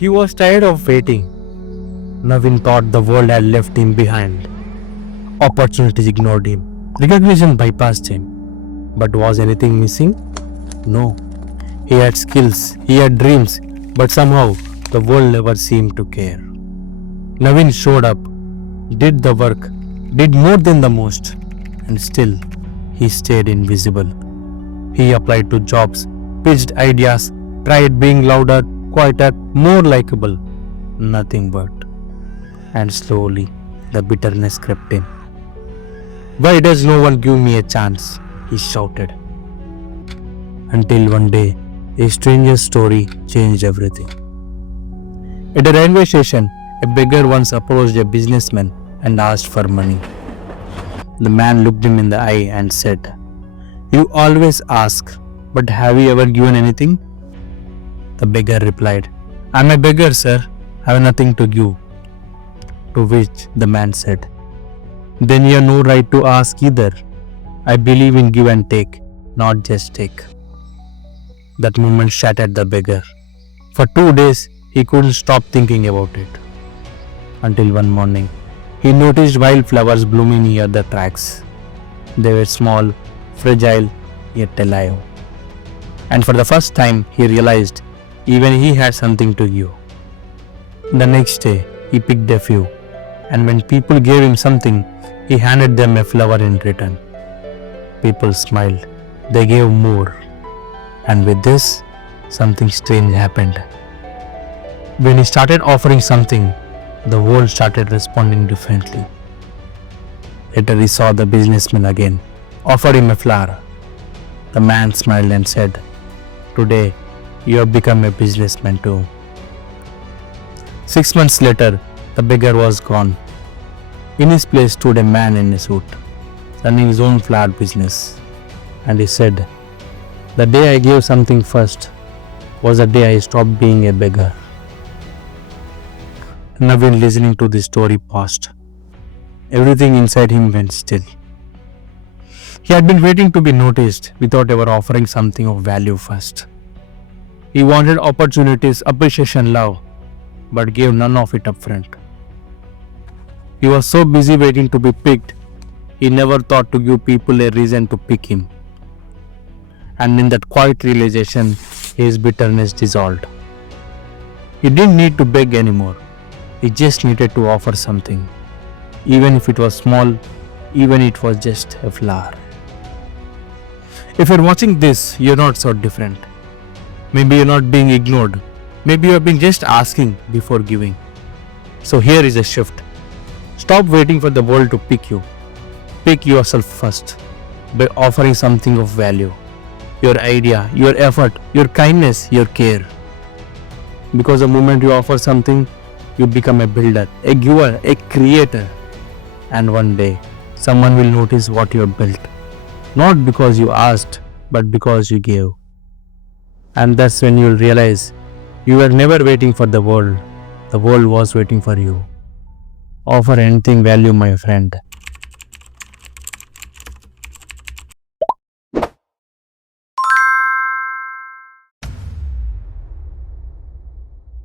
He was tired of waiting. Naveen thought the world had left him behind. Opportunities ignored him. Recognition bypassed him. But was anything missing? No. He had skills, he had dreams, but somehow the world never seemed to care. Naveen showed up, did the work, did more than the most, and still he stayed invisible. He applied to jobs, pitched ideas, tried being louder, quieter, more likable. Nothing worked. And slowly the bitterness crept in. Why does no one give me a chance? He shouted. Until one day, a stranger's story changed everything. At a railway station, a beggar once approached a businessman and asked for money. The man looked him in the eye and said, "You always ask, but have you ever given anything?" The beggar replied, "I'm a beggar, sir. I have nothing to give." To which the man said, "Then you have no right to ask either. I believe in give and take, not just take." That moment shattered the beggar. For 2 days, he couldn't stop thinking about it. Until one morning, he noticed wildflowers blooming near the tracks. They were small, fragile, yet alive. And for the first time, he realized even he had something to give. The next day, he picked a few, and when people gave him something, he handed them a flower in return. People smiled. They gave more. And with this, something strange happened. When he started offering something, the world started responding differently. Later he saw the businessman again, offered him a flower. The man smiled and said, "Today, you have become a businessman too." 6 months later, the beggar was gone. In his place stood a man in a suit, running his own flower business. And he said, "The day I gave something first was the day I stopped being a beggar." Naveen, listening to this story, paused. Everything inside him went still. He had been waiting to be noticed without ever offering something of value first. He wanted opportunities, appreciation, love, but gave none of it upfront. He was so busy waiting to be picked, he never thought to give people a reason to pick him. And in that quiet realization, his bitterness dissolved. He didn't need to beg anymore. He just needed to offer something. Even if it was small, even if it was just a flower. If you're watching this, you're not so different. Maybe you're not being ignored. Maybe you've been just asking before giving. So here is a shift. Stop waiting for the world to pick you. Pick yourself first by offering something of value. Your idea, your effort, your kindness, your care. Because the moment you offer something, you become a builder, a giver, a creator. And one day, someone will notice what you have built. Not because you asked, but because you gave. And that's when you'll realize you were never waiting for the world was waiting for you. Offer anything value, my friend.